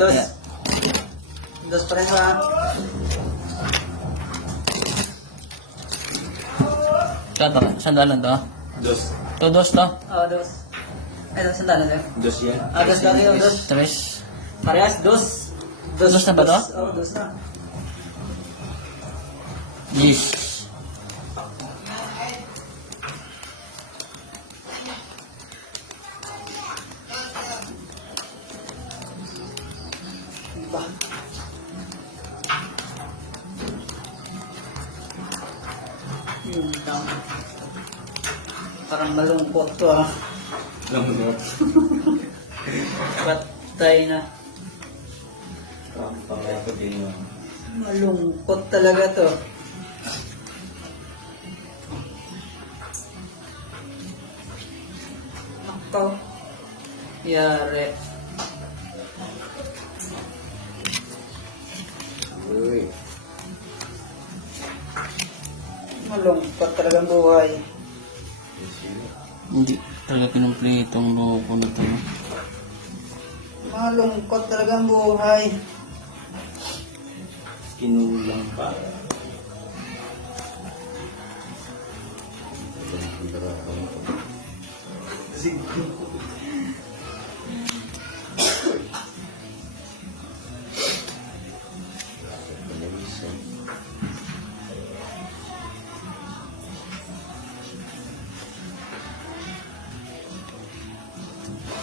dos. kaya. Dos pa rin ba? Sandalan to? Dos. To dos to? Oo, dos. Ay, dos sandalo na yun. Dos yan. Ah, dos lang yun, dos. Tres. Parehas, dos. Dos na ba to? Oo, dos na. Yes. Ba? Yung tama. Parang malungkot to ah. Lambot. Patay na. Pangako din yun. Malungkot talaga to. Ako. Yari. Uy. Malungkot talagang buhay. Hindi talaga kinumpleto ang loko nito. Malungkot talagang buhay. Kinulang pa.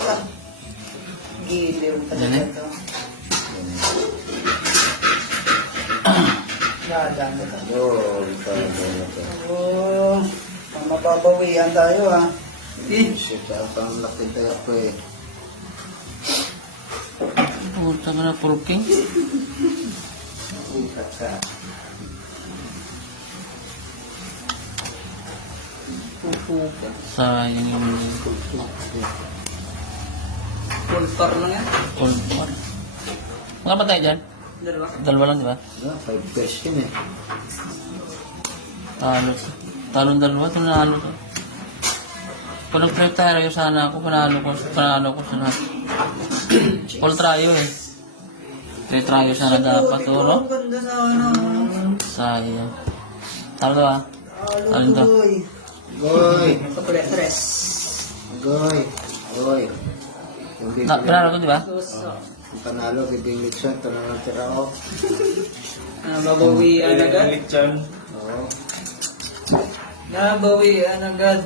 Ah, giliw talaga Yan eh. to. Dadami to. Oh, ito. Oo. Mababawian tayo ha. Eh, Shit, ang laki tayo ko eh. Puta ka na, purking. Ukat ka. pupuka. Sayang yung Full par lang yan. cold war. Mga ba tayo dyan? Dalawa. Dalawa lang, di ba? 5 question eh. Talo. Talong dalawa, tunalo to. Kung nag-trip tayo sana ako, panalo ko sa lahat. Full tryo eh. Tryo sana dapat to, no? Ang ganda sa ano. Sayang. Talo to ah. Talo to. Goy. Goy! Kapulay, tres. Goy! Goy! Panalo ko, di ba? Suso. Ang panalo, bibing lechon, ito na lang tira ko. Nabawian agad. Oo. Nabawian agad.